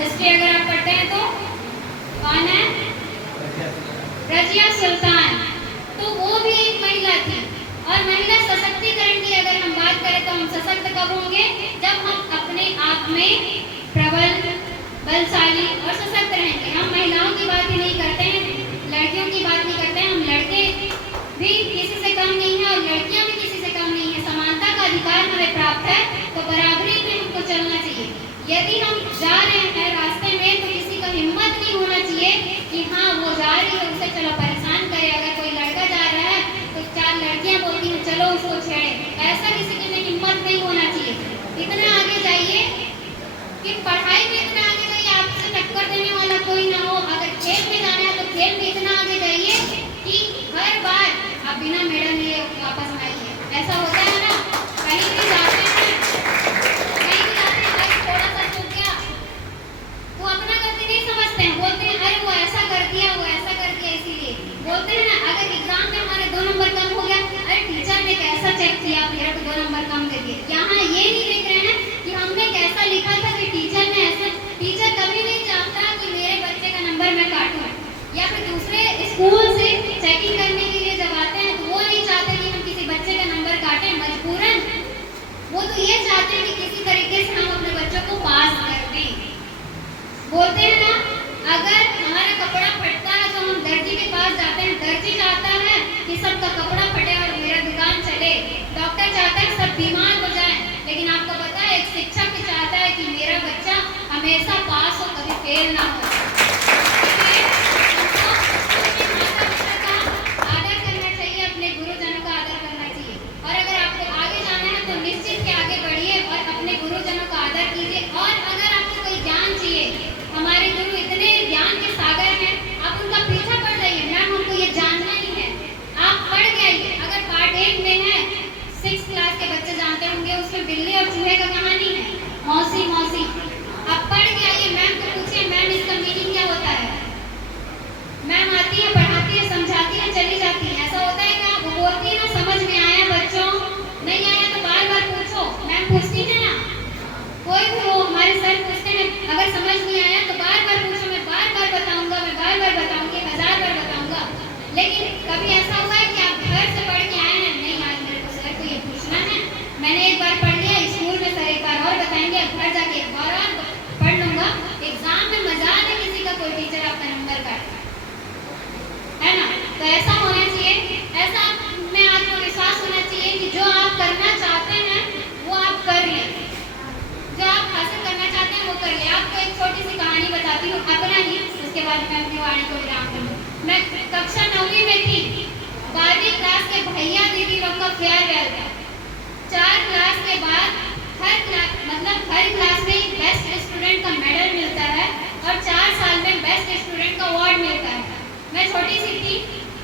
History अगर आप पढ़ते हैं तो कौन है? रजिया सुल्तान। तो वो भी एक महिला थी। और महिला सशक्तिकरण की अगर हम बात करें तो हम सशक्त कब होंगे? जब हम अपने आप में प्रबल, बलशाली और सशक्त रहेंगे। हम महिलाओं की बात ही नहीं करते हैं, लड़कियों की बात नहीं करते हैं। हम लड़के भी किसी से कम नहीं है और लड़कियां भी किसी से कम नहीं है। समानता का अधिकार हमें प्राप्त है, तो बराबरी में हमको चलना चाहिए। यदि हम जा रहे हैं रास्ते में तो किसी का हिम्मत नहीं होना चाहिए कि हाँ वो जा रही है उसे चलो परेशान करें। अगर कोई लड़का जा रहा है तो चार लड़कियां बोलती हैं चलो उसको छेड़े, ऐसा किसी के में हिम्मत नहीं होना चाहिए। इतना आगे जाइए कि पढ़ाई में इतना आगे जाइए आपसे टक्कर देने वाला कोई ना हो। अगर खेल में जाना है तो खेल में इतना आगे जाइए कि हर बार आप बिना मेडल लिए वापस आइए। ऐसा होता है ना, कहीं भी जाते हैं, कहीं भी जाते हैं, कहीं थोड़ा सा चूक गया वो अपना गलती नहीं समझते हैं, बोलते हैं अरे वो ऐसा कर दिया, वो ऐसा कर दिया, इसीलिए बोलते हैं ना। अगर एग्जाम में हमारे 2 नंबर कम हो गया, अरे टीचर ने कैसा चेक किया, मेरा तो 2 नंबर कम दे दिए। यहाँ ये नहीं देख रहे हैं कि हमने कैसा लिखा था कि टीचर ने ऐसा। टीचर कभी नहीं चाहता कि मेरे बच्चे का नंबर मैं काटूं। या फिर दूसरे स्कूल से चेकिंग करने के लिए जब आते हैं तो वो नहीं चाहते कि हम किसी बच्चे का नंबर काटें मजबूरन। वो तो ये चाहते हैं कि किसी तरीके से हम अपने बच्चों को पास कर दें। बोलते हैं ना, अगर हमारा कपड़ा फटता है तो हम दर्जी के पास जाते हैं। दर्जी चाहता है कि सबका कपड़ा फटे और मेरा दुकान चले। डॉक्टर चाहता है सब बीमार हो जाए। लेकिन आपको पता है एक शिक्षक चाहता है कि मेरा बच्चा हमेशा पास हो, कभी फेल ना हो। आदर करना चाहिए, अपने गुरुजनों का आदर करना चाहिए। और अगर आपको आगे जाना है तो निश्चित के आगे बढ़िए और अपने गुरुजनों का आदर कीजिए। और अगर आपको कोई ज्ञान चाहिए, हमारे गुरु इतने ज्ञान के सागर हैं, आप उनका पीछा पड़ जाइए। मैम हमको ये जानना ही है, आप पढ़ के आइए। अगर पार्ट 1 में है 6th क्लास के बच्चे जानते होंगे, उसमें बिल्ली और चूहे का कहानी है, मौसी मौसी। आप पढ़ के आइए, मैम को पूछिए मैम इसका मीनिंग क्या होता है। मैम आती है, पढ़ाती है, समझाती है, चली जाती है। ऐसा होता है क्या? वो बोलती है ना समझ में आया बच्चों, नहीं आया तो बार बार पूछो। मैम पूछती है ना, कोई भी हो, हमारे सर पूछते हैं अगर समझ नहीं आया तो बार बार पूछो, मैं बार बार बताऊंगा, मैं बार बार बताऊंगी, 1000 बार बताऊंगा। लेकिन कभी ऐसा हुआ है कि आप घर से पढ़ के आए ना, नहीं आज मेरे को सर को ये पूछना है, मैंने एक बार पढ़ लिया, स्कूल में सर एक बार और बताएंगे, घर जाके एक बार और पढ़ लूंगा। एग्जाम में मजा नहीं किसी का कोई टीचर आपका नंबर काटता है ना। तो ऐसा होना चाहिए, ऐसा में आत्मविश्वास होना चाहिए कि जो आप करना चाहते हैं वो आप कर लें, जो आप हासिल करना चाहते हैं वो कर लें। आपको एक छोटी सी कहानी बताती हूँ अपना ही, उसके बाद मैं अपनी वाणी को विराम करूँ। मैं कक्षा 9वीं में थी, 12वीं क्लास के भैया दीदी लोग का फेयरवेल था। 4 क्लास के बाद हर क्लास में बेस्ट स्टूडेंट का मेडल मिलता है और 4 साल में बेस्ट स्टूडेंट का अवार्ड मिलता है। मैं छोटी सी थी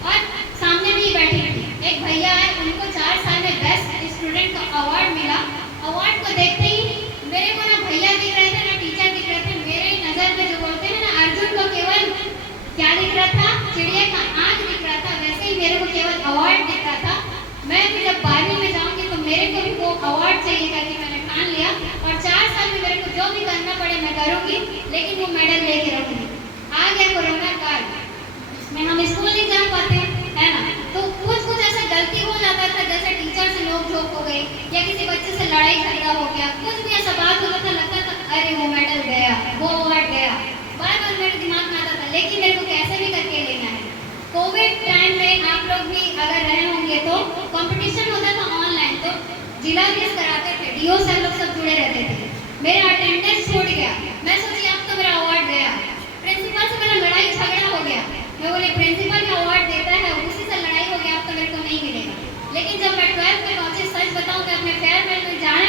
और सामने भी बैठी थी, एक भैया है, उनको 4 साल में बेस्ट स्टूडेंट का अवार्ड मिला। अवार्ड को देखते ही मेरे को ना भैया दिख रहे थे ना टीचर दिख रहे थे। मेरे नजर में जो बोलते हैं ना, अर्जुन को केवल क्या दिख रहा था? चिड़िया का आँख दिख रहा था। वैसे ही मेरे को केवल अवार्ड दिख रहा था। मैं भी जब 12वीं में जाऊंगी तो मेरे को भी वो अवार्ड चाहिए करके मैंने ठान लिया। और 4 साल में मेरे को जो भी करना पड़े मैं करूंगी, लेकिन वो मेडल लेके रहूंगी। आ गया कोरोना काल, में हम स्कूल नहीं जा पाते है ना, तो कुछ ऐसा गलती हो जाता था, जैसे टीचर से नोक झोंक हो गई या किसी बच्चे से लड़ाई झगड़ा हो गया, कुछ भी ऐसा बात होता था, लगता था अरे वो मेडल गया, वो अवार्ड गया, बार बार मेरे दिमाग में आता था। लेकिन मेरे को कैसे भी करके लेना है। कोविड टाइम में आप लोग भी अगर रहे होंगे तो कंपटीशन होता था ऑनलाइन, तो जिला केस कराते थे, डीओ सर लोग सब जुड़े रहते थे। मेरा अटेंडेंस छूट गया, मैं सोची अब तो मेरा अवार्ड गया। प्रिंसिपल से मेरा लड़ाई झगड़ा हो गया, मैं बोले प्रिंसिपल का अवार्ड देता है, उसी से लड़ाई हो गया, अब तो मेरे को नहीं मिलेगा। लेकिन जब मैं 12th में पहुंची, सच बताऊं मैं अपने फेयरवेल में जाने